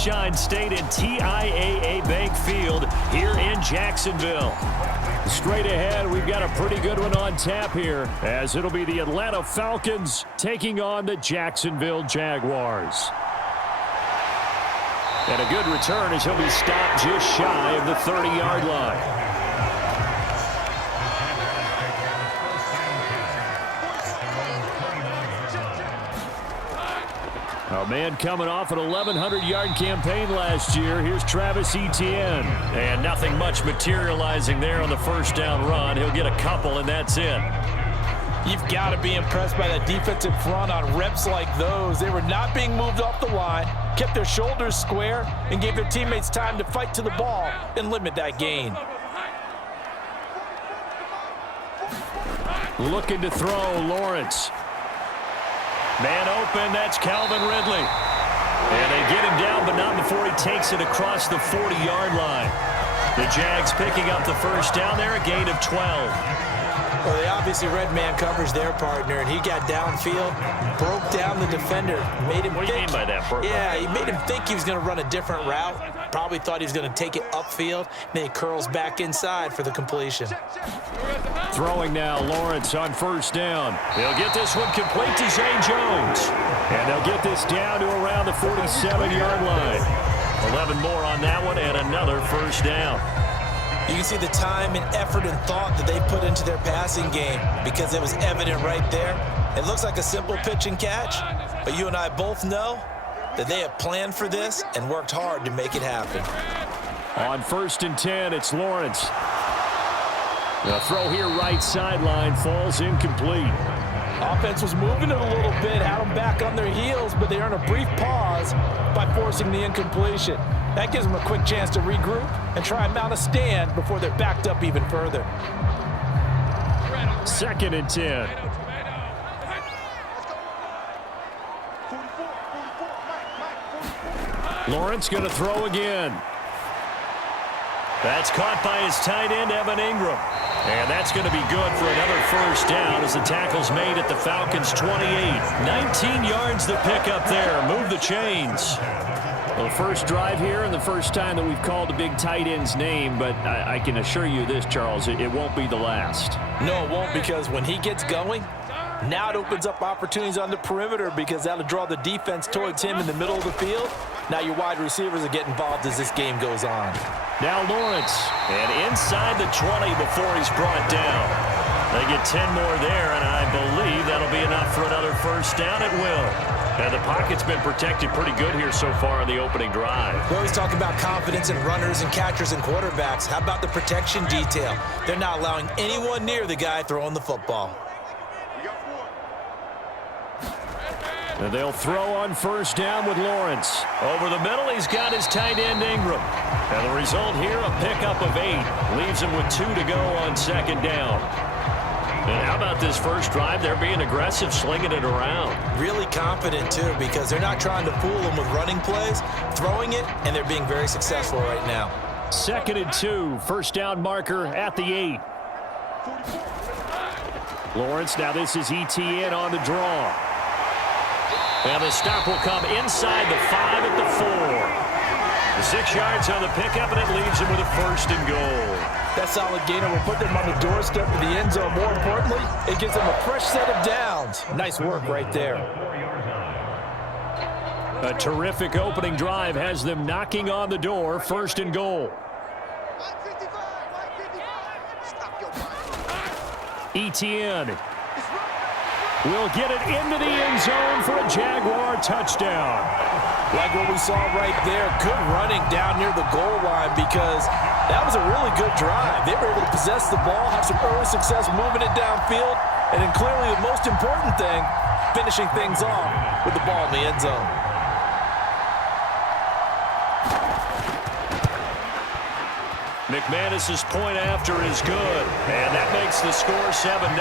Sunshine State and TIAA Bank Field here in Jacksonville. Straight ahead, we've got a pretty good one on tap here, as it'll be the Atlanta Falcons taking on the Jacksonville Jaguars. And a good return as he'll be stopped just shy of the 30-yard line. A man coming off an 1,100-yard campaign last year. Here's Travis Etienne. And nothing much materializing there on the first down run. He'll get a couple, and that's it. You've got to be impressed by that defensive front on reps like those. They were not being moved off the line, kept their shoulders square, and gave their teammates time to fight to the ball and limit that gain. Looking to throw, Lawrence. Man open, that's Calvin Ridley. And they get him down, but not before he takes it across the 40-yard line. The Jags picking up the first down there, a gain of 12. Well, they obviously read man coverage their partner, and he got downfield, broke down the defender, made him What do you mean by that? Yeah, he made him think he was going to run a different route. Probably thought he was going to take it upfield, and then he curls back inside for the completion. Throwing now, Lawrence on first down. They'll get this one complete to Zay Jones. And they'll get this down to around the 47-yard line. 11 more on that one, and another first down. You can see the time and effort and thought that they put into their passing game because it was evident right there. It looks like a simple pitch and catch, but you and I both know that they have planned for this and worked hard to make it happen. On first and 10, it's Lawrence. The throw here right sideline falls incomplete. Offense was moving it a little bit, had them back on their heels, but they earn a brief pause by forcing the incompletion. That gives them a quick chance to regroup and try and mount a stand before they're backed up even further. Second and 10. Lawrence going to throw again. That's caught by his tight end, Evan Ingram. And that's going to be good for another first down as the tackle's made at the Falcons' 28. 19 yards to pick up there. Move the chains. Well, first drive here and the first time that we've called a big tight end's name, but I can assure you this, Charles, it won't be the last. No, it won't, because when he gets going, now it opens up opportunities on the perimeter because that'll draw the defense towards him in the middle of the field. Now your wide receivers will get involved as this game goes on. Now Lawrence, and inside the 20 before he's brought down. They get 10 more there, and I believe that'll be enough for another first down. It will. And the pocket's been protected pretty good here so far in the opening drive. We always talk about confidence in runners and catchers and quarterbacks. How about the protection detail? They're not allowing anyone near the guy throwing the football. And they'll throw on first down with Lawrence. Over the middle, he's got his tight end, Ingram. And the result here, a pickup of 8. Leaves him with 2 to go on second down. And how about this first drive? They're being aggressive, slinging it around. Really confident, too, because they're not trying to fool them with running plays, throwing it, and they're being very successful right now. Second and 2, first down marker at the 8. Lawrence, now this is Etienne on the draw. And the stop will come inside the 5 at the 4. The 6 yards on the pickup, and it leaves him with a first and goal. That solid gainer will put them on the doorstep of the end zone. More importantly, it gives them a fresh set of downs. Nice work right there. A terrific opening drive has them knocking on the door. First and goal. Etienne will get it into the end zone for a Jaguar touchdown. Like what we saw right there, good running down near the goal line because that was a really good drive. They were able to possess the ball, have some early success moving it downfield, and then clearly the most important thing, finishing things off with the ball in the end zone. McManus's point after is good, and that makes the score 7-0.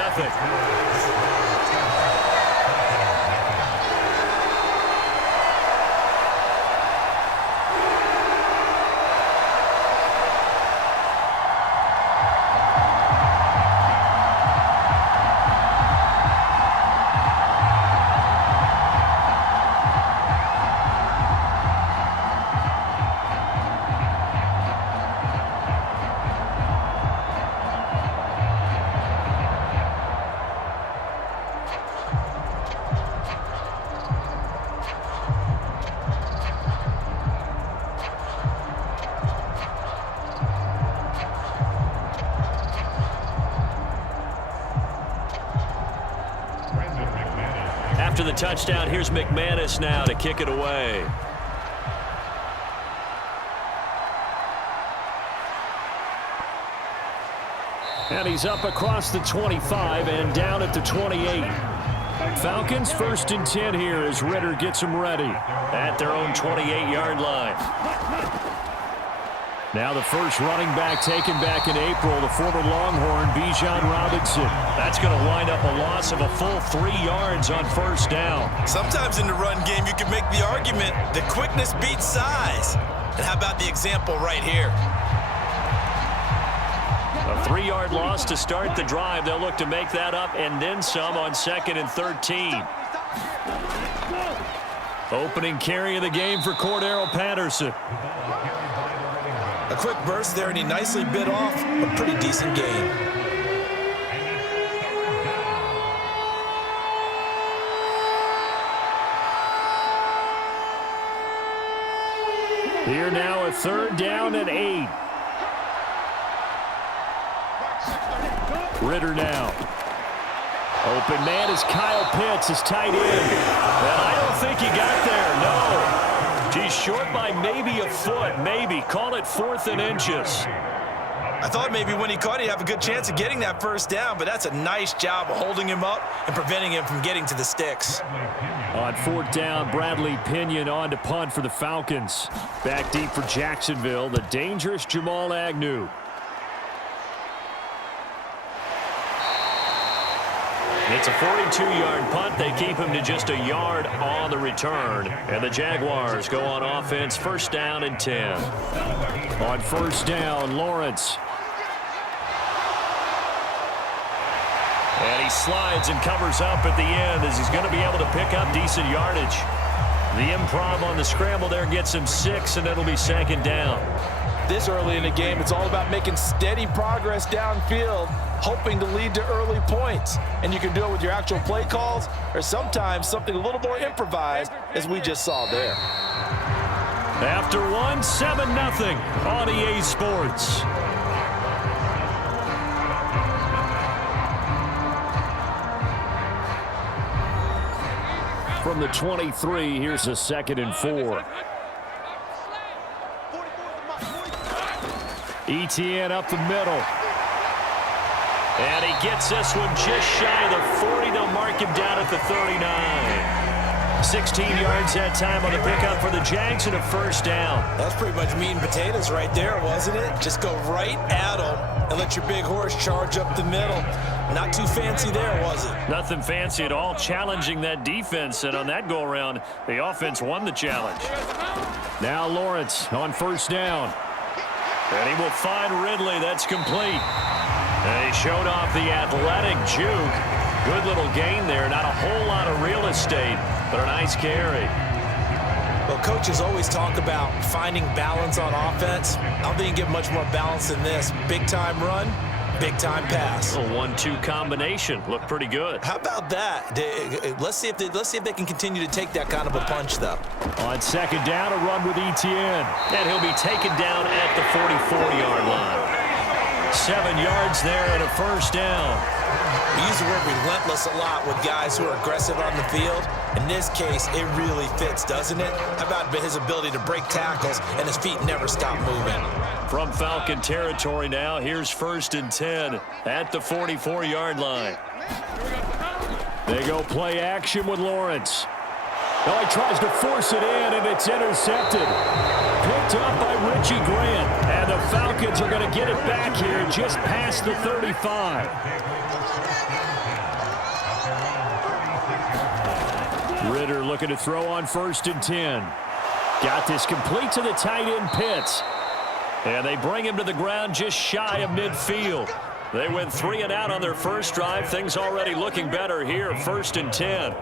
touchdown. Here's McManus now to kick it away. And he's up across the 25 and down at the 28. Falcons 1st and 10 here as Ritter gets them ready at their own 28-yard line. Now the first running back taken back in April, the former Longhorn, Bijan Robinson. That's going to wind up a loss of a full 3 yards on 1st down. Sometimes in the run game, you can make the argument that quickness beats size. And how about the example right here? A 3-yard loss to start the drive. They'll look to make that up and then some on 2nd and 13. Opening carry of the game for Cordero Patterson. A quick burst there, and he nicely bit off a pretty decent gain. Here now a 3rd down and 8. Ritter now. Open man is Kyle Pitts, his tight end. And I don't think he got there, no. He's short by maybe a foot, maybe. Call it 4th and inches. I thought maybe when he caught, he'd have a good chance of getting that 1st down, but that's a nice job of holding him up and preventing him from getting to the sticks. On 4th down, Bradley Pinion on to punt for the Falcons. Back deep for Jacksonville, the dangerous Jamal Agnew. It's a 42-yard punt. They keep him to just a yard on the return. And the Jaguars go on offense, 1st down and 10. On 1st down, Lawrence. And he slides and covers up at the end as he's going to be able to pick up decent yardage. The improv on the scramble there gets him 6, and it'll be 2nd down. This early in the game, it's all about making steady progress downfield, hoping to lead to early points. And you can do it with your actual play calls or sometimes something a little more improvised, as we just saw there. After one, 7-0 on EA Sports. From the 23, here's a 2nd and 4. Etienne up the middle. And he gets this one just shy of the 40. They'll mark him down at the 39. 16 yards that time on the pickup for the Jags and a 1st down. That's pretty much meat and potatoes right there, wasn't it? Just go right at them and let your big horse charge up the middle. Not too fancy there, was it? Nothing fancy at all, challenging that defense. And on that go-around, the offense won the challenge. Now Lawrence on 1st down. And he will find Ridley. That's complete. And he showed off the athletic juke. Good little gain there. Not a whole lot of real estate, but a nice carry. Well, coaches always talk about finding balance on offense. I don't think you get much more balance than this. Big-time run, big-time pass. A 1-2 combination. Looked pretty good. How about that? Let's see if they can continue to take that kind of a punch, though. On 2nd down, a run with Etienne. And he'll be taken down at the 44-yard line. 7 yards there and a 1st down. We use the word relentless a lot with guys who are aggressive on the field. In this case, it really fits, doesn't it? How about his ability to break tackles and his feet never stop moving? From Falcon territory now, here's 1st and 10 at the 44-yard line. They go play action with Lawrence. Oh, he tries to force it in, and it's intercepted. Picked up by Richie Grant. And the Falcons are going to get it back here just past the 35. Ritter looking to throw on 1st and 10. Got this complete to the tight end Pitts. And they bring him to the ground just shy of midfield. They went 3 and out on their first drive. Things already looking better here, 1st and 10.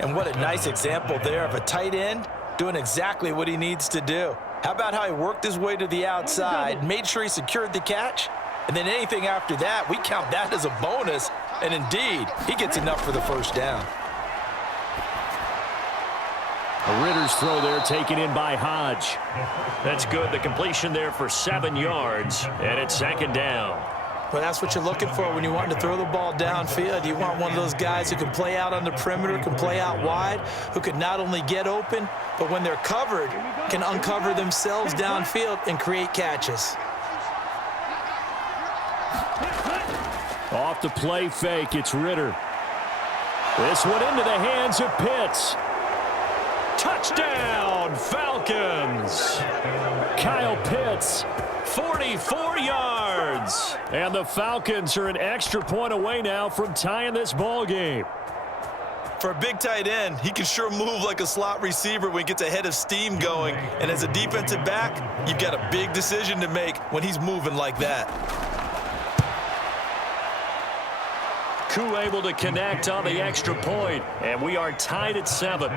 And what a nice example there of a tight end doing exactly what he needs to do. How about how he worked his way to the outside, made sure he secured the catch, and then anything after that, we count that as a bonus. And indeed, he gets enough for the 1st down. A Ritter's throw there taken in by Hodge. That's good. The completion there for 7 yards, and it's 2nd down. Well, that's what you're looking for when you want to throw the ball downfield. You want one of those guys who can play out on the perimeter, can play out wide, who can not only get open, but when they're covered, can uncover themselves downfield and create catches. Off the play fake, it's Ritter. This one into the hands of Pitts. Touchdown, Falcons! Kyle Pitts, 44 yards. And the Falcons are an extra point away now from tying this ball game. For a big tight end, he can sure move like a slot receiver when he gets a head of steam going. And as a defensive back, you've got a big decision to make when he's moving like that. Koo able to connect on the extra point, and we are tied at 7.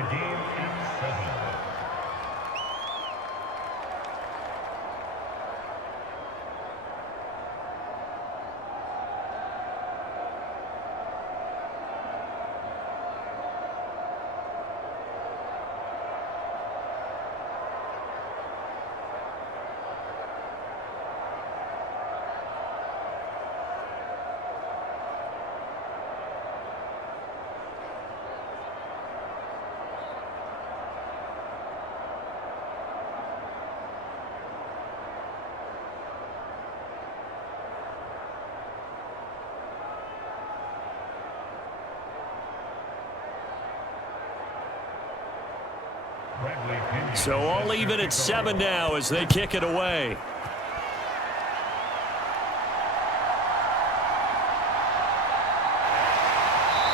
So all even at 7 now as they kick it away.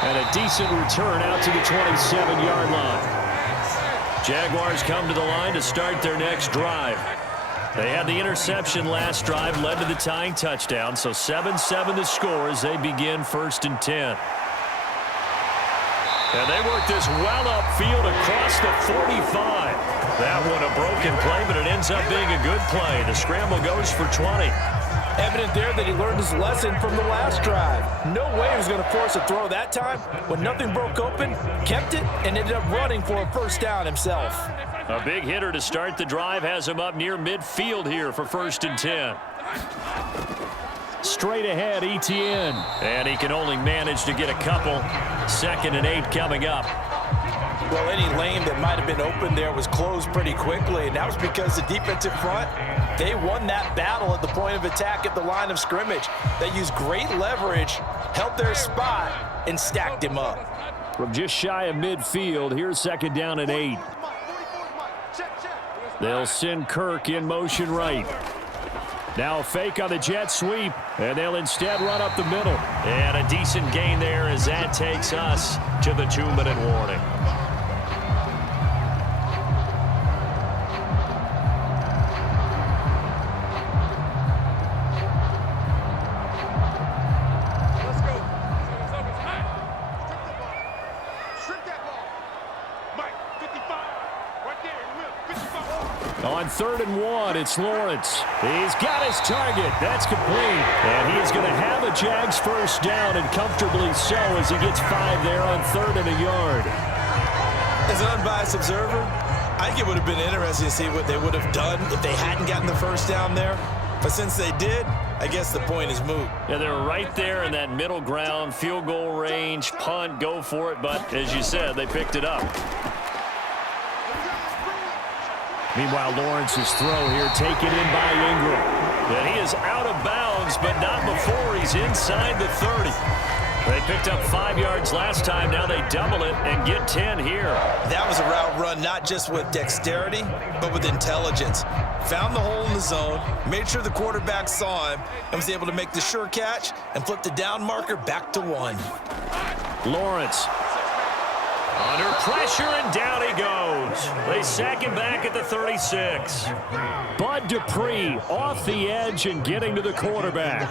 And a decent return out to the 27-yard line. Jaguars come to the line to start their next drive. They had the interception last drive, led to the tying touchdown, so 7-7 the score as they begin 1st and 10. And they work this well upfield across the 45. That one a broken play, but it ends up being a good play. The scramble goes for 20. Evident there that he learned his lesson from the last drive. No way he was going to force a throw that time. When nothing broke open, kept it, and ended up running for a first down himself. A big hitter to start the drive has him up near midfield here for 1st and 10. Straight ahead, Etienne. And he can only manage to get a couple. 2nd and 8 coming up. Well, any lane that might have been open there was closed pretty quickly, and that was because the defensive front, they won that battle at the point of attack at the line of scrimmage. They used great leverage, held their spot, and stacked him up. From just shy of midfield, here's 2nd down and 8. They'll send Kirk in motion right. Now a fake on the jet sweep, and they'll instead run up the middle. And a decent gain there as that takes us to the 2-minute warning. On 3rd and 1, it's Lawrence. He's got his target. That's complete. And he is going to have a Jags first down, and comfortably so as he gets 5 there on 3rd and a yard. As an unbiased observer, I think it would have been interesting to see what they would have done if they hadn't gotten the first down there. But since they did, I guess the point is moot. Yeah, they're right there in that middle ground, field goal range, punt, go for it. But as you said, they picked it up. Meanwhile, Lawrence's throw here taken in by Ingram. And he is out of bounds, but not before he's inside the 30. They picked up 5 yards last time. Now they double it and get 10 here. That was a route run not just with dexterity, but with intelligence. Found the hole in the zone, made sure the quarterback saw him, and was able to make the sure catch and flip the down marker back to 1. Lawrence. Under pressure, and down he goes. They sack him back at the 36. Bud Dupree off the edge and getting to the quarterback.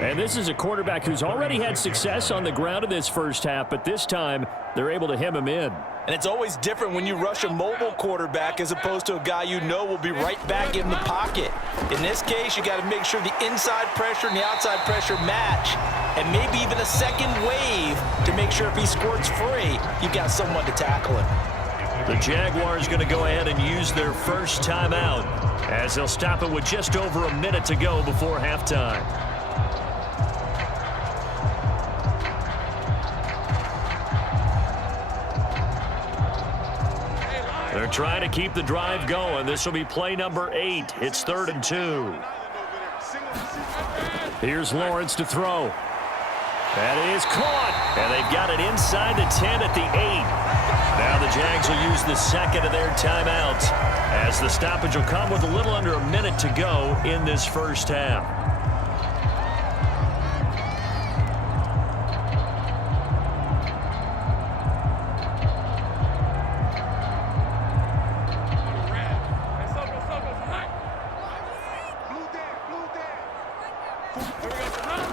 And this is a quarterback who's already had success on the ground in this first half, but this time they're able to hem him in. And it's always different when you rush a mobile quarterback as opposed to a guy you know will be right back in the pocket. In this case, you got to make sure the inside pressure and the outside pressure match, and maybe even a second wave to make sure if he squirts free, you've got someone to tackle him. The Jaguars going to go ahead and use their first timeout as they'll stop it with just over a minute to go before halftime. They're trying to keep the drive going. This will be play number 8. It's 3rd and 2. Here's Lawrence to throw. That is caught. And they've got it inside the 10 at the 8. Now the Jags will use the second of their timeouts as the stoppage will come with a little under a minute to go in this first half.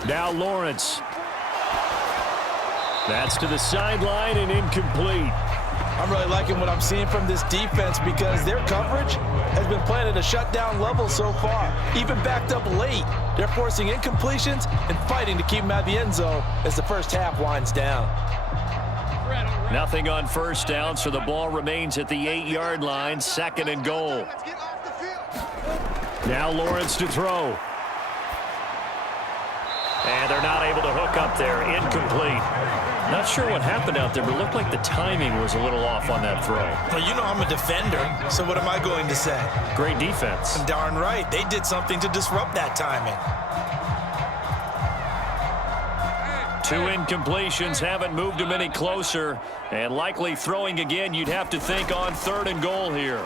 Now Lawrence. That's to the sideline and incomplete. I'm really liking what I'm seeing from this defense because their coverage has been playing at a shutdown level so far. Even backed up late, they're forcing incompletions and fighting to keep them out of the end zone as the first half winds down. Nothing on first down, so the ball remains at the 8-yard line, 2nd and goal. Now Lawrence to throw. And they're not able to hook up there. Incomplete. Not sure what happened out there, but it looked like the timing was a little off on that throw. Well, you know I'm a defender, so what am I going to say? Great defense. Darn right. They did something to disrupt that timing. 2 incompletions haven't moved them any closer. And likely throwing again, you'd have to think on 3rd and goal here.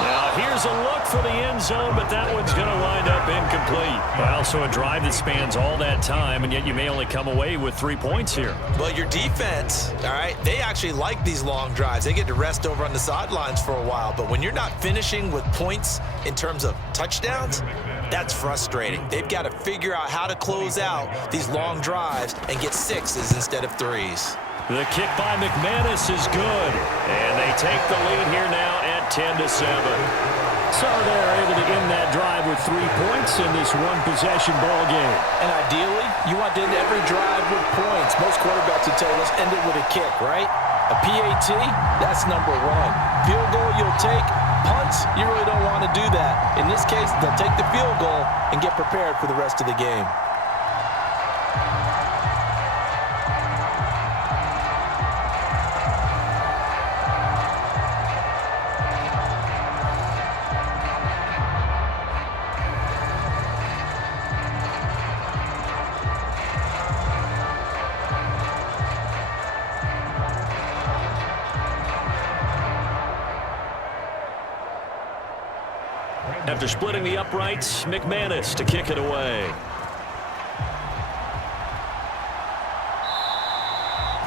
Now, here's a look for the end zone, but that one's going to wind up incomplete. Well, so a drive that spans all that time, and yet you may only come away with 3 points here. Well, your defense, all right, they actually like these long drives. They get to rest over on the sidelines for a while, but when you're not finishing with points in terms of touchdowns, that's frustrating. They've got to figure out how to close out these long drives and get 6s instead of 3s. The kick by McManus is good, and they take the lead here now at 10-7. So they're able to end that drive with 3 points in this one-possession ball game. And ideally, you want to end every drive with points. Most quarterbacks would tell you, let's end it with a kick, right? A PAT, that's number 1. Field goal you'll take. Punts, you really don't want to do that. In this case, they'll take the field goal and get prepared for the rest of the game. After splitting the uprights, McManus to kick it away.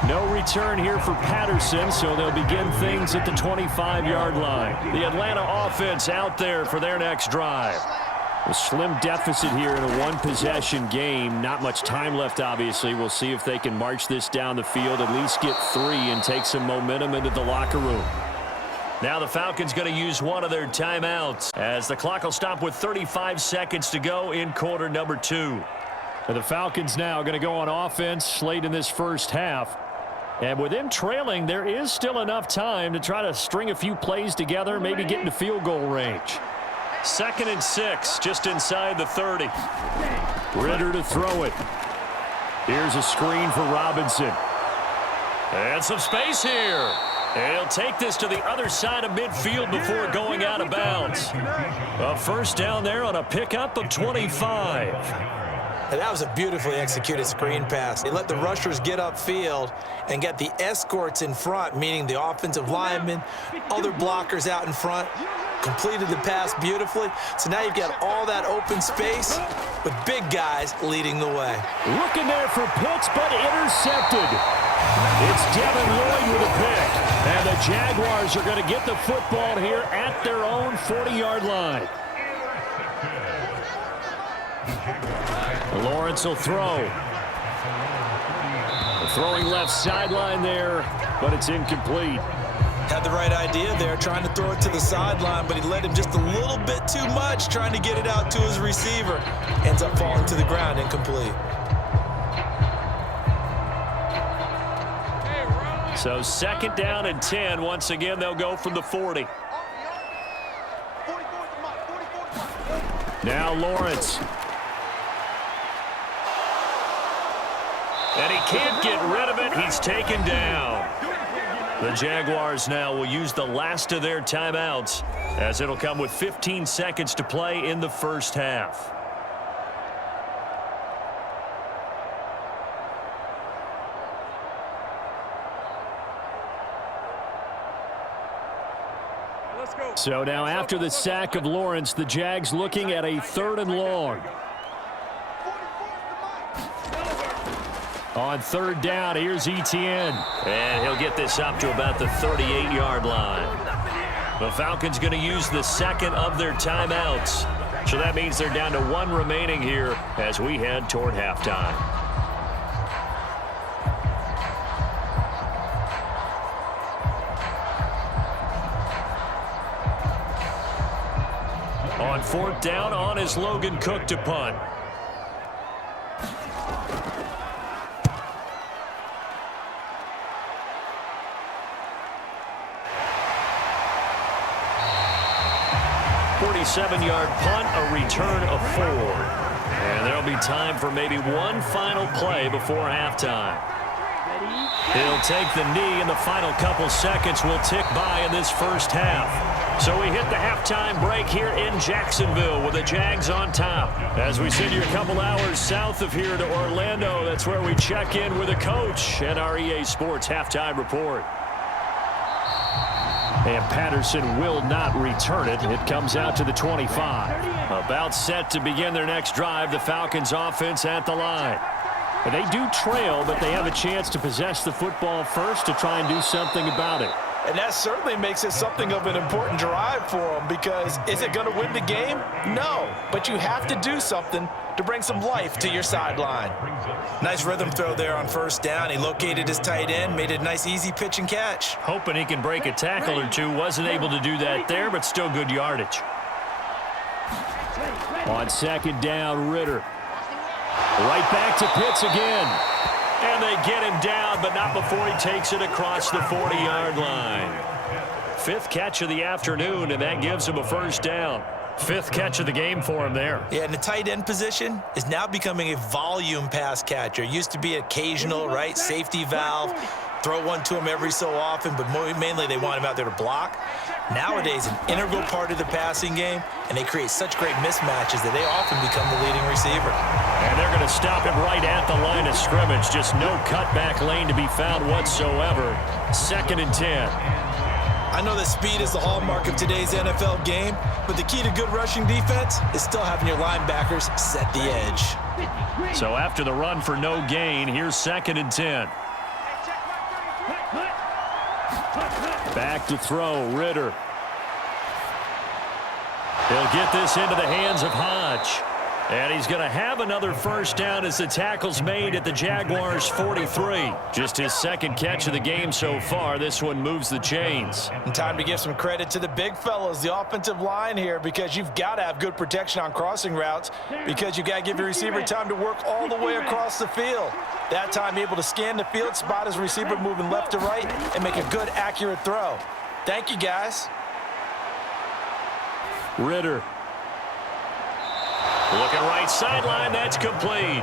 No return here for Patterson, so they'll begin things at the 25-yard line. The Atlanta offense out there for their next drive. A slim deficit here in a one-possession game. Not much time left, obviously. We'll see if they can march this down the field, at least get 3 and take some momentum into the locker room. Now the Falcons going to use one of their timeouts as the clock will stop with 35 seconds to go in quarter number 2. The Falcons now going to go on offense late in this first half. And with them trailing, there is still enough time to try to string a few plays together, maybe get into field goal range. 2nd and 6, just inside the 30. Ritter to throw it. Here's a screen for Robinson. And some space here. And he'll take this to the other side of midfield before going out of bounds. A first down there on a pickup of 25. And that was a beautifully executed screen pass. They let the rushers get upfield and get the escorts in front, meaning the offensive linemen, other blockers out in front, completed the pass beautifully. So now you've got all that open space with big guys leading the way. Looking there for Pitts, but intercepted. It's Devin Lloyd with a pick. And the Jaguars are going to get the football here at their own 40-yard line. Lawrence will throw. The throwing left sideline there, but it's incomplete. Had the right idea there, trying to throw it to the sideline, but he led him just a little bit too much, trying to get it out to his receiver. Ends up falling to the ground, incomplete. So 2nd down and 10. Once again, they'll go from the 40. Now Lawrence. And he can't get rid of it. He's taken down. The Jaguars now will use the last of their timeouts, as it'll come with 15 seconds to play in the first half. So now after the sack of Lawrence, the Jags looking at a 3rd and long. On 3rd down, here's Etienne. And he'll get this up to about the 38-yard line. The Falcons going to use the second of their timeouts. So that means they're down to 1 remaining here as we head toward halftime. On 4th down, on is Logan Cook to punt. ...47-yard punt, a return of 4. And there'll be time for maybe one final play before halftime. He'll take the knee, and the final couple seconds will tick by in this first half. So we hit the halftime break here in Jacksonville with the Jags on top. As we send you a couple hours south of here to Orlando, that's where we check in with the coach and our EA Sports halftime report. And Patterson will not return it. It comes out to the 25. About set to begin their next drive, the Falcons offense at the line. And they do trail, but they have a chance to possess the football first to try and do something about it. And that certainly makes it something of an important drive for them, because is it going to win the game? No, but you have to do something to bring some life to your sideline. Nice rhythm throw there on 1st down. He located his tight end, made a nice easy pitch and catch. Hoping he can break a tackle or two. Wasn't able to do that there, but still good yardage. On 2nd down, Ritter. Right back to Pitts again. And they get him down, but not before he takes it across the 40-yard line. 5th catch of the afternoon, and that gives him a 1st down. 5th catch of the game for him there. Yeah, and the tight end position is now becoming a volume pass catcher. Used to be occasional, right, safety valve. Throw one to him every so often, but mainly they want him out there to block. Nowadays, an integral part of the passing game, and they create such great mismatches that they often become the leading receiver. And they're going to stop him right at the line of scrimmage. Just no cutback lane to be found whatsoever. 2nd and 10. I know that speed is the hallmark of today's NFL game, but the key to good rushing defense is still having your linebackers set the edge. So after the run for no gain, here's 2nd and 10. Back to throw, Ritter. He'll get this into the hands of Hodge. And he's going to have another 1st down as the tackle's made at the Jaguars' 43. Just his 2nd catch of the game so far. This one moves the chains. And time to give some credit to the big fellas, the offensive line here, because you've got to have good protection on crossing routes, because you've got to give your receiver time to work all the way across the field. That time able to scan the field, spot his receiver moving left to right, and make a good, accurate throw. Thank you, guys. Ritter. Looking right sideline, that's complete.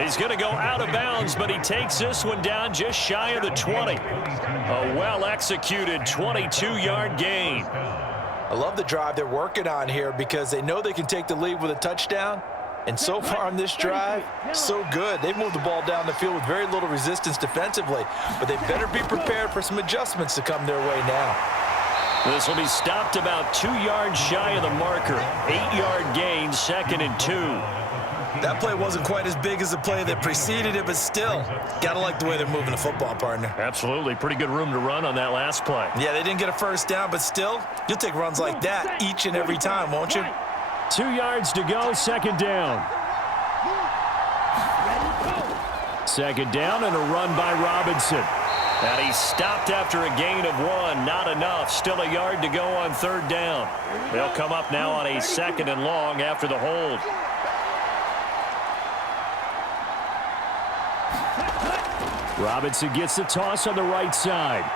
He's going to go out of bounds, but he takes this one down just shy of the 20. A well-executed 22-yard gain. I love the drive they're working on here, because they know they can take the lead with a touchdown. And so far on this drive, so good. They've moved the ball down the field with very little resistance defensively, but they better be prepared for some adjustments to come their way now. This will be stopped about 2 yards shy of the marker. 8-yard gain, 2nd and 2. That play wasn't quite as big as the play that preceded it, but still, gotta like the way they're moving the football, partner. Absolutely. Pretty good room to run on that last play. Yeah, they didn't get a 1st down, but still, you'll take runs like that each and every time, won't you? 2 yards to go, 2nd down. 2nd down and a run by Robinson. And he stopped after a gain of 1. Not enough. Still a yard to go on 3rd down. They'll come up now on a 2nd and long after the hold. Robinson gets the toss on the right side.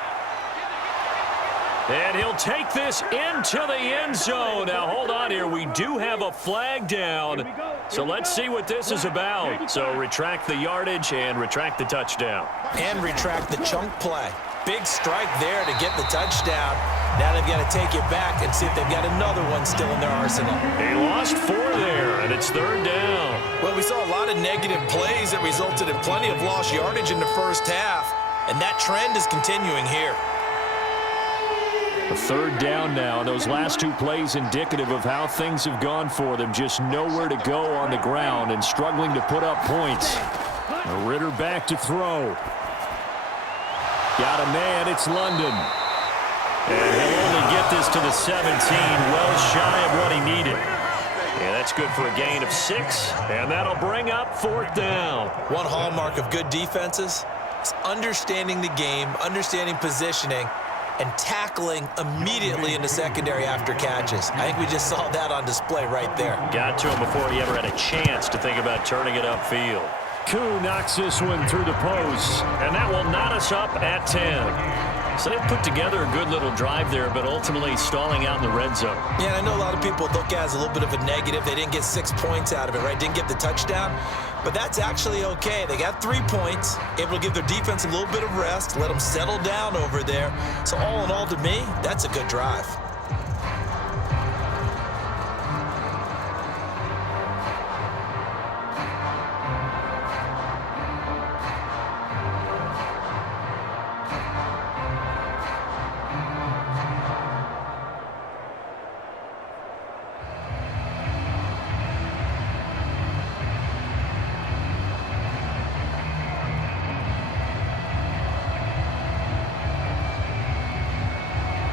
And he'll take this into the end zone. Now, hold on here. We do have a flag down. So let's see what this is about. So retract the yardage and retract the touchdown. And retract the chunk play. Big strike there to get the touchdown. Now they've got to take it back and see if they've got another one still in their arsenal. They lost 4 there, and it's 3rd down. Well, we saw a lot of negative plays that resulted in plenty of lost yardage in the first half, and that trend is continuing here. A 3rd down now. Those last 2 plays indicative of how things have gone for them. Just nowhere to go on the ground and struggling to put up points. Ritter back to throw. Got a man. It's London. And he'll only get this to the 17, well shy of what he needed. Yeah, that's good for a gain of 6, and that'll bring up 4th down. One hallmark of good defenses is understanding the game, understanding positioning, and tackling immediately in the secondary after catches. I think we just saw that on display right there. Got to him before he ever had a chance to think about turning it upfield. Koo knocks this one through the post. And that will knot us up at 10. So they put together a good little drive there, but ultimately stalling out in the red zone. Yeah, I know a lot of people look at it as a little bit of a negative. They didn't get 6 points out of it, right? Didn't get the touchdown. But that's actually okay. They got 3 points, able to give their defense a little bit of rest, let them settle down over there. So all in all, to me, that's a good drive.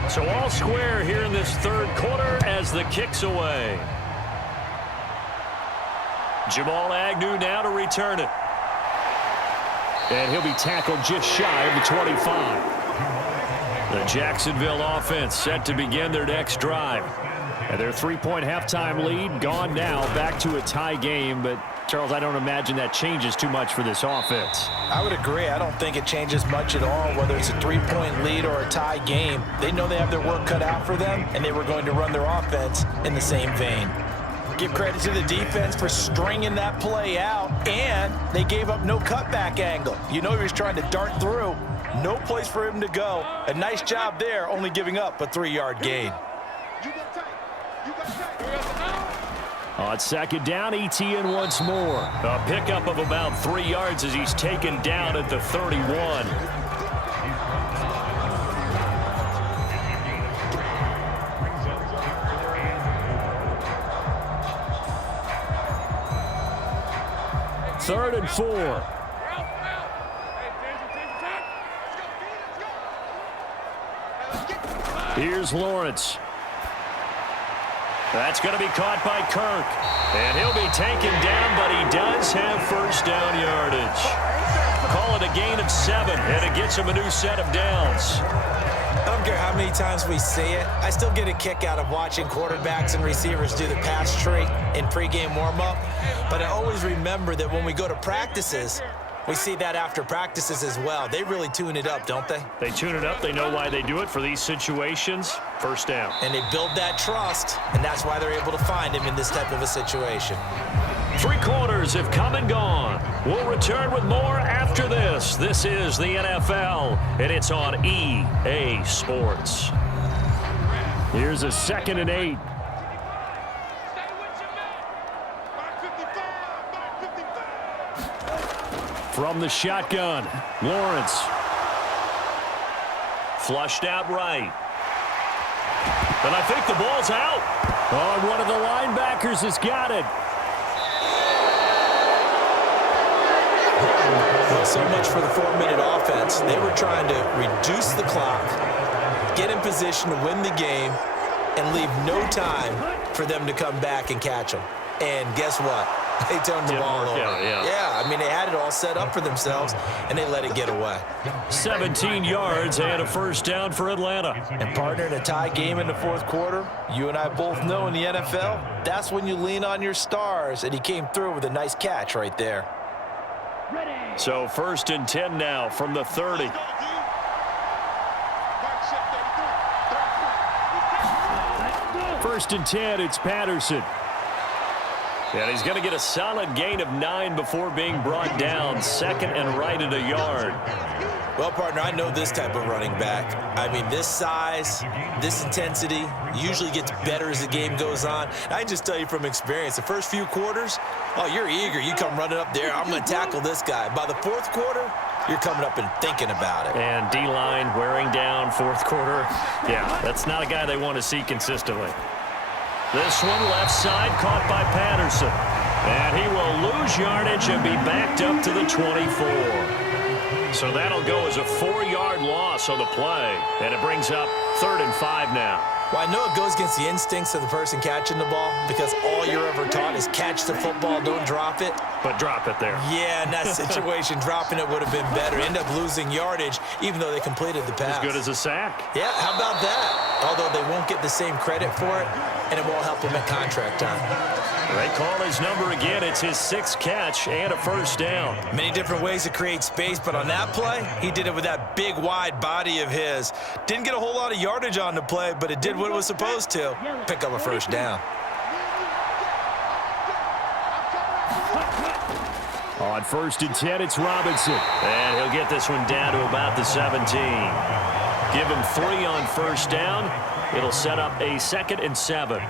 So all square here in this 3rd quarter as the kick's away. Jamal Agnew now to return it. And he'll be tackled just shy of the 25. The Jacksonville offense set to begin their next drive. And their 3-point halftime lead gone now, back to a tie game. But, Charles, I don't imagine that changes too much for this offense. I would agree. I don't think it changes much at all, whether it's a 3-point lead or a tie game. They know they have their work cut out for them, and they were going to run their offense in the same vein. Give credit to the defense for stringing that play out, and they gave up no cutback angle. You know he was trying to dart through. No place for him to go. A nice job there, only giving up a 3-yard gain. On 2nd down, ETN once more. A pickup of about 3 yards as he's taken down at the 31. Third and 4. Here's Lawrence. That's going to be caught by Kirk. And he'll be taken down, but he does have 1st down yardage. Call it a gain of 7, and it gets him a new set of downs. I don't care how many times we see it. I still get a kick out of watching quarterbacks and receivers do the pass tree in pregame warm-up. But I always remember that when we go to practices, we see that after practices as well. They really tune it up, don't they? They tune it up. They know why they do it for these situations. 1st down. And they build that trust, and that's why they're able to find him in this type of a situation. 3 quarters have come and gone. We'll return with more after this. This is the NFL, and it's on EA Sports. Here's a 2nd and 8. From the shotgun, Lawrence. Flushed out right. And I think the ball's out. Oh, one of the linebackers has got it. Well, so much for the 4-minute offense. They were trying to reduce the clock, get in position to win the game, and leave no time for them to come back and catch them. And guess what? They turned the ball over. Yeah, I mean, they had it all set up for themselves, and they let it get away. 17 yards and a 1st down for Atlanta. And partner, in a tie game in the 4th quarter, you and I both know in the NFL, that's when you lean on your stars, and he came through with a nice catch right there. So 1st and 10 now from the 30. First and 10, it's Patterson. And he's going to get a solid gain of 9 before being brought down. Second and right at a yard. Well, partner, I know this type of running back. I mean, this size, this intensity usually gets better as the game goes on. I can just tell you from experience, the first few quarters, oh, you're eager. You come running up there, I'm going to tackle this guy. By the fourth quarter, you're coming up and thinking about it. And D-line wearing down fourth quarter. Yeah, that's not a guy they want to see consistently. This one left side caught by Patterson. And he will lose yardage and be backed up to the 24. So that'll go as a 4-yard loss on the play. And it brings up 3rd and 5 now. Well, I know it goes against the instincts of the person catching the ball because all you're ever taught is catch the football, don't drop it. But drop it there. Yeah, in that situation, dropping it would have been better. End up losing yardage, even though they completed the pass. As good as a sack. Yeah, how about that? Although they won't get the same credit for it, and it won't help them at contract time. They call his number again. It's his 6th catch and a first down. Many different ways to create space, but on that play, he did it with that big, wide body of his. Didn't get a whole lot of yardage on the play, but it did what it was supposed to. Pick up a first down. On 1st and 10, it's Robinson. And he'll get this one down to about the 17. Give him 3 on first down. It'll set up a 2nd and 7.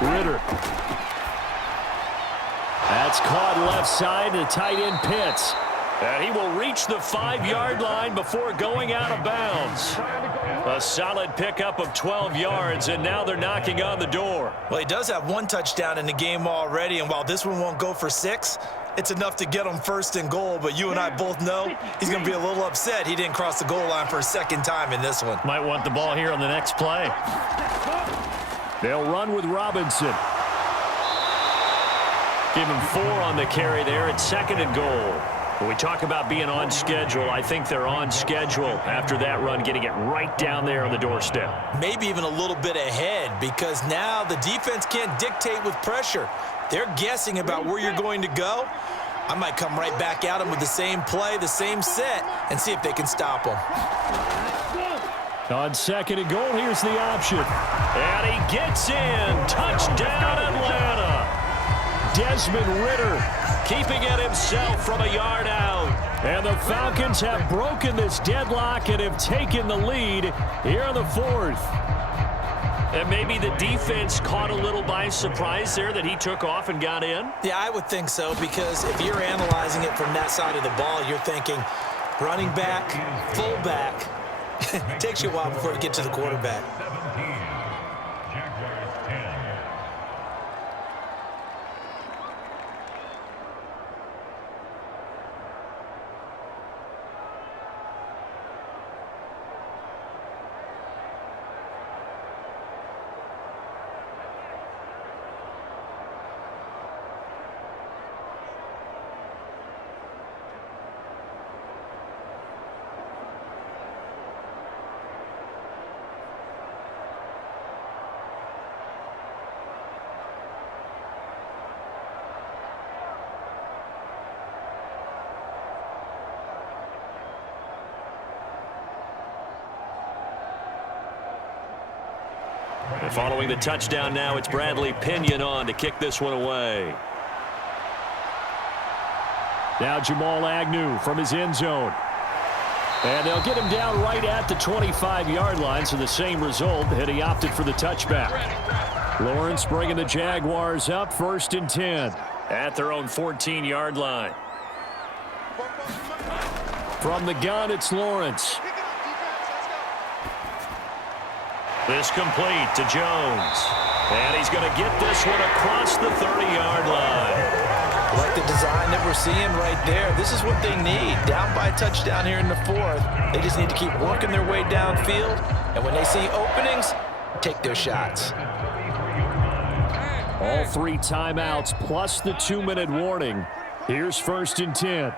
Ritter. That's caught left side to tight end Pitts. And he will reach the 5-yard line before going out of bounds. A solid pickup of 12 yards, and now they're knocking on the door. Well, he does have 1 touchdown in the game already, and while this one won't go for 6, it's enough to get him 1st and goal. But you and I both know he's going to be a little upset he didn't cross the goal line for a 2nd time in this one. Might want the ball here on the next play. They'll run with Robinson. Give him 4 on the carry there at 2nd and goal. When we talk about being on schedule, I think they're on schedule after that run, getting it right down there on the doorstep. Maybe even a little bit ahead because now the defense can't dictate with pressure. They're guessing about where you're going to go. I might come right back at them with the same play, the same set, and see if they can stop them. On 2nd and goal, here's the option. And he gets in. Touchdown, Atlanta. Desmond Ritter keeping it himself from a yard out. And the Falcons have broken this deadlock and have taken the lead here in the 4th. And maybe the defense caught a little by surprise there that he took off and got in. Yeah, I would think so because if you're analyzing it from that side of the ball, you're thinking running back, fullback. It takes you a while before you get to the quarterback. And following the touchdown now, it's Bradley Pinion on to kick this one away. Now Jamal Agnew from his end zone. And they'll get him down right at the 25-yard line, so the same result, and he opted for the touchback. Lawrence bringing the Jaguars up 1st and 10. At their own 14-yard line. From the gun, it's Lawrence. This complete to Jones. And he's going to get this one across the 30-yard line. Like the design that we're seeing right there, this is what they need. Down by a touchdown here in the 4th. They just need to keep working their way downfield. And when they see openings, take their shots. All 3 timeouts plus the 2-minute warning. Here's 1st and 10.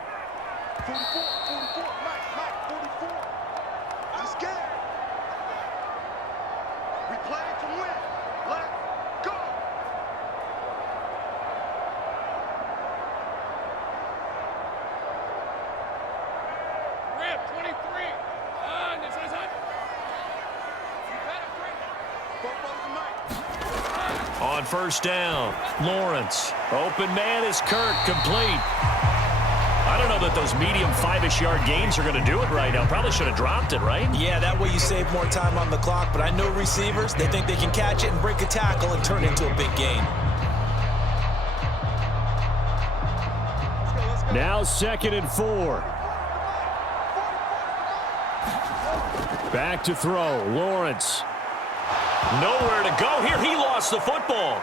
On first down, Lawrence. Open man is Kirk, complete. I don't know that those medium 5-ish yard gains are going to do it right now. Probably should have dropped it, right? Yeah, that way you save more time on the clock. But I know receivers, they think they can catch it and break a tackle and turn it into a big gain. Now 2nd and 4. Back to throw. Lawrence. Nowhere to go here. He lost the football.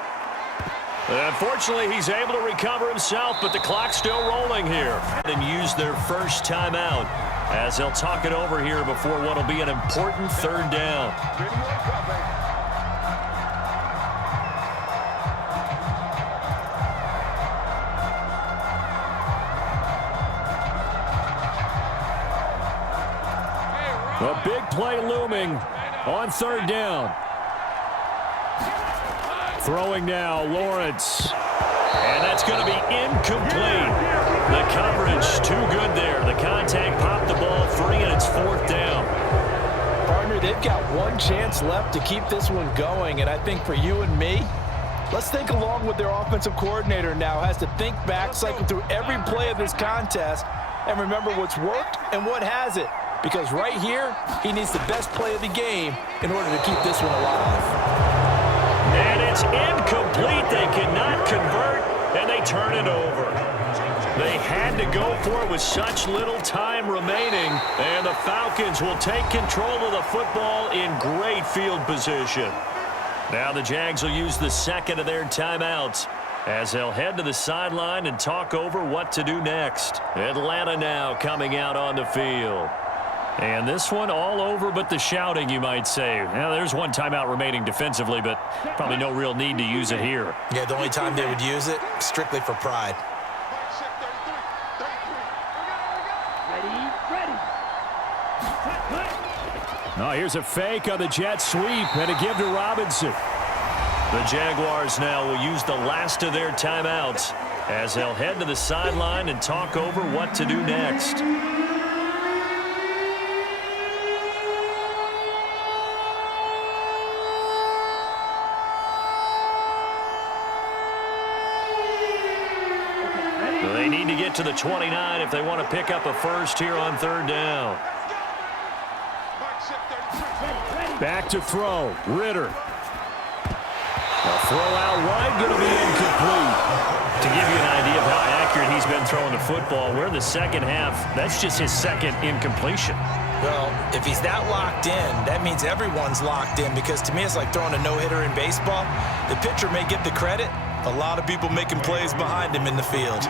Unfortunately, he's able to recover himself, but the clock's still rolling here. And use their first timeout as they'll talk it over here before what will be an important 3rd down. A big play looming on 3rd down. Throwing now, Lawrence. And that's going to be incomplete. The coverage too good there. The contact popped the ball free, and it's 4th down. Partner, they've got one chance left to keep this one going, and I think for you and me, let's think along with their offensive coordinator now. Has to think back, cycle through every play of this contest, and remember what's worked and what hasn't. Because right here, he needs the best play of the game in order to keep this one alive. And it's incomplete. They cannot convert, and they turn it over. They had to go for it with such little time remaining, and the Falcons will take control of the football in great field position. Now the Jags will use the 2nd of their timeouts as they'll head to the sideline and talk over what to do next. Atlanta now coming out on the field. And this one all over but the shouting, you might say. Now, there's one timeout remaining defensively, but probably no real need to use it here. Yeah, the only time they would use it, strictly for pride. Now here's a fake on the jet sweep and a give to Robinson. The Jaguars now will use the last of their timeouts as they'll head to the sideline and talk over what to do next. They need to get to the 29 if they want to pick up a first here on 3rd down. Back to throw. Ritter. A throw out wide, going to be incomplete. To give you an idea of how accurate he's been throwing the football, we're in the 2nd half. That's just his 2nd incompletion. Well, if he's that locked in, that means everyone's locked in, because to me it's like throwing a no-hitter in baseball. The pitcher may get the credit. A lot of people making plays behind him in the field.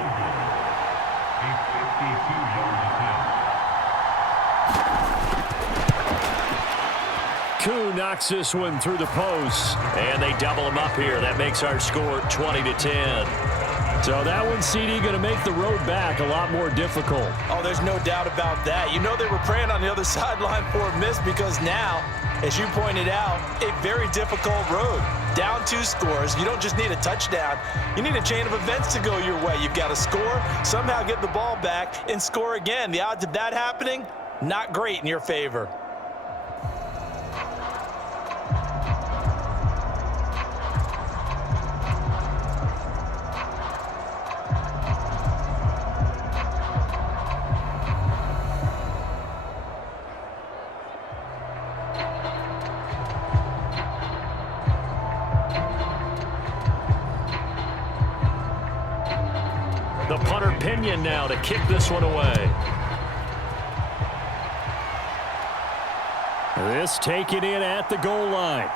Koo knocks this one through the post. And they double him up here. That makes our score 20-10. So that one, CD, going to make the road back a lot more difficult. Oh, there's no doubt about that. You know they were praying on the other sideline for a miss, because now, as you pointed out, a very difficult road. Down 2 scores. You don't just need a touchdown. You need a chain of events to go your way. You've got to score, somehow get the ball back, and score again. The odds of that happening, not great in your favor. The punter Pinion now to kick this one away. This taken in at the goal line.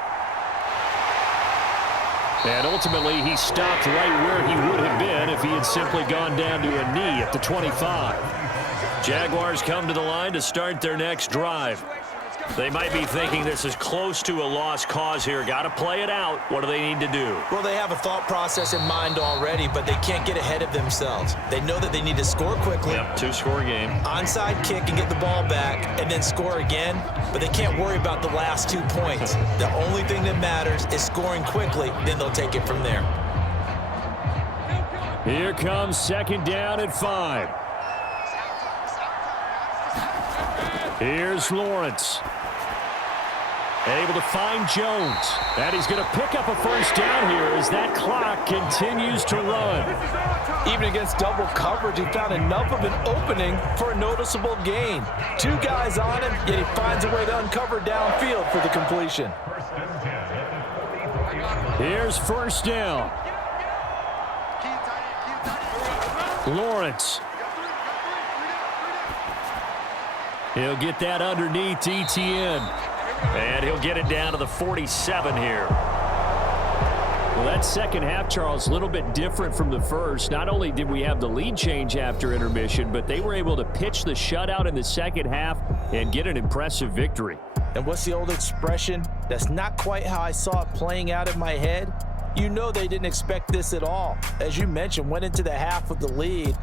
And ultimately, he stopped right where he would have been if he had simply gone down to a knee at the 25. Jaguars come to the line to start their next drive. They might be thinking this is close to a lost cause here. Got to play it out. What do they need to do? Well, they have a thought process in mind already, but they can't get ahead of themselves. They know that they need to score quickly. Yep, 2-score game. Onside kick and get the ball back and then score again, but they can't worry about the last 2 points. The only thing that matters is scoring quickly, then they'll take it from there. Here comes 2nd down and 5. Here's Lawrence. Able to find Jones. And he's going to pick up a first down here as that clock continues to run. Even against double coverage, he found enough of an opening for a noticeable gain. 2 guys on him, yet he finds a way to uncover downfield for the completion. Here's first down. Lawrence. He'll get that underneath ETN. And he'll get it down to the 47 here. Well, that second half, Charles, a little bit different from the first. Not only did we have the lead change after intermission, but they were able to pitch the shutout in the second half and get an impressive victory. And what's the old expression? That's not quite how I saw it playing out in my head. You know they didn't expect this at all. As you mentioned, went into the half with the lead.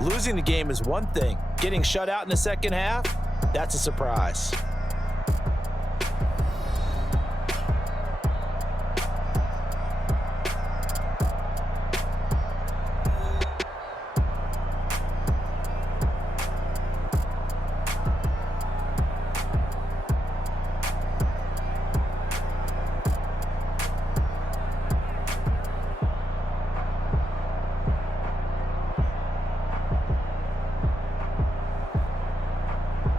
Losing the game is one thing. Getting shut out in the second half, that's a surprise.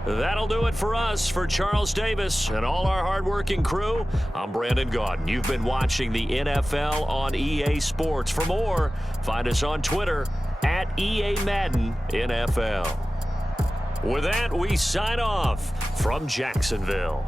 That'll do it for us. For Charles Davis and all our hardworking crew, I'm Brandon Gaudin. You've been watching the NFL on EA Sports. For more, find us on Twitter at EA Madden NFL. With that, we sign off from Jacksonville.